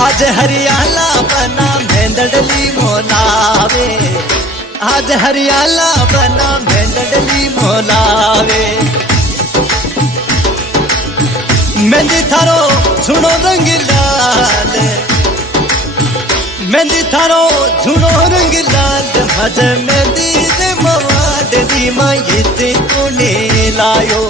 आज हरियाला बना मेंदड़ली मोलावे, आज हरियाला बना मेंदड़ली मोलावे। मेहंदी थारो सुनो रंग लाल, मेहंदी थारो सुनो रंग लाल। मज मेहंदी मवाद दी मां ये ते कोने लायो।